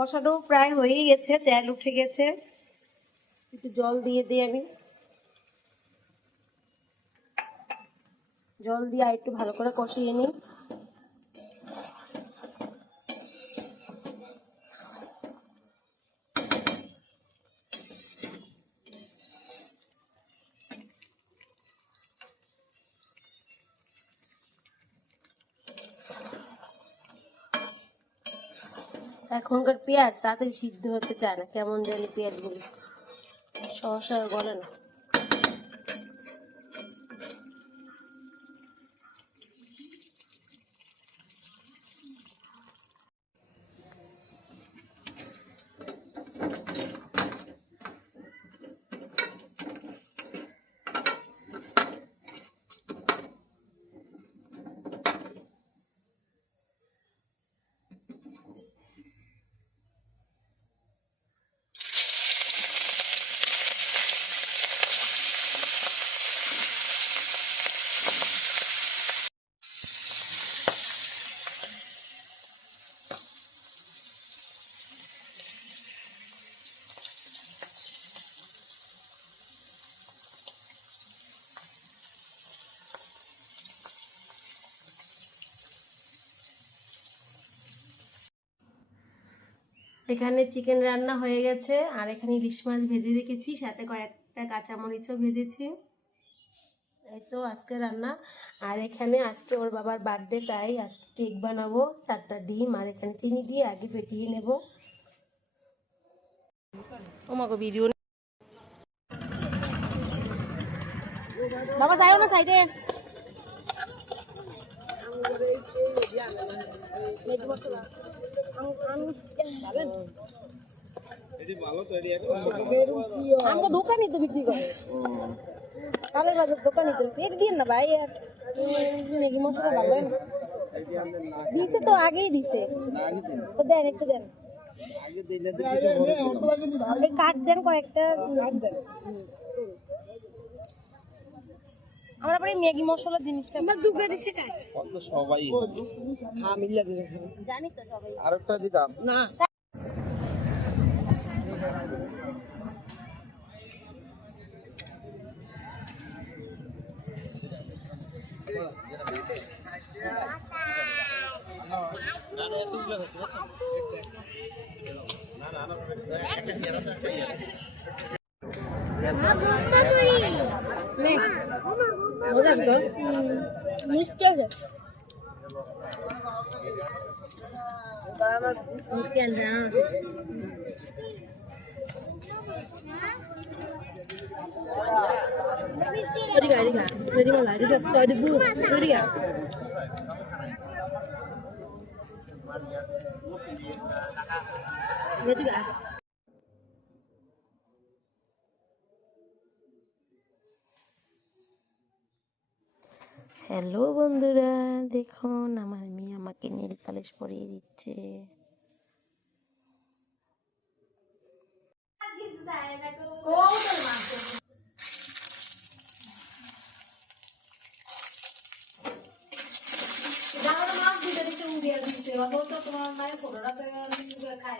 কষানো প্রায় হয়েই গেছে, তেল উঠে গেছে। একটু জল দিয়ে দিই আমি। জল দিয়ে আর একটু ভালো করে কষিয়ে নিই। এখনকার পেঁয়াজ তাড়াতাড়ি সিদ্ধ হতে চায় না, কেমন জানি পেঁয়াজগুলো সহসা গলে না। এখানে চিকেন রান্না হয়ে গেছে, আর এখানে ইলিশ মাছ ভেজে রেখেছি, সাথে কয়েকটা কাঁচামরিচও ভেজেছি। এই তো আজকে রান্না। আর এখানে আজকে ওর বাবার বার্থডে, তাই আজকে কেক বানাবো, 4টা ডিম আর এখানে চিনি দিয়ে আগে ফেটিয়ে নেব। ওমাগো ভিডিও বাবা যাও না সাইডে। আমাকে দোকানই তো বিক্রি করে, কালের বাজার দোকানই তো এক দিন না ভাই। আর ম্যাগি মশলা ভালো না দিছে তো, আগেই দিছে তো, দেন একটু দেন, কাঠ দেন কয়েকটা। আমরা পরে ম্যাগি মশলা জিনিসটা দুগা দিছে কাঠ সবাই জানি তো সবাই। আরেকটা দিতাম না। মজা তো মিষ্টি আছে। হ্যালো বন্ধুরা, দেখুন আমার মেয়ে আমাকে নীল পালিশ পরিয়ে দিচ্ছে। তোমার মায়ের ছোটরা খাই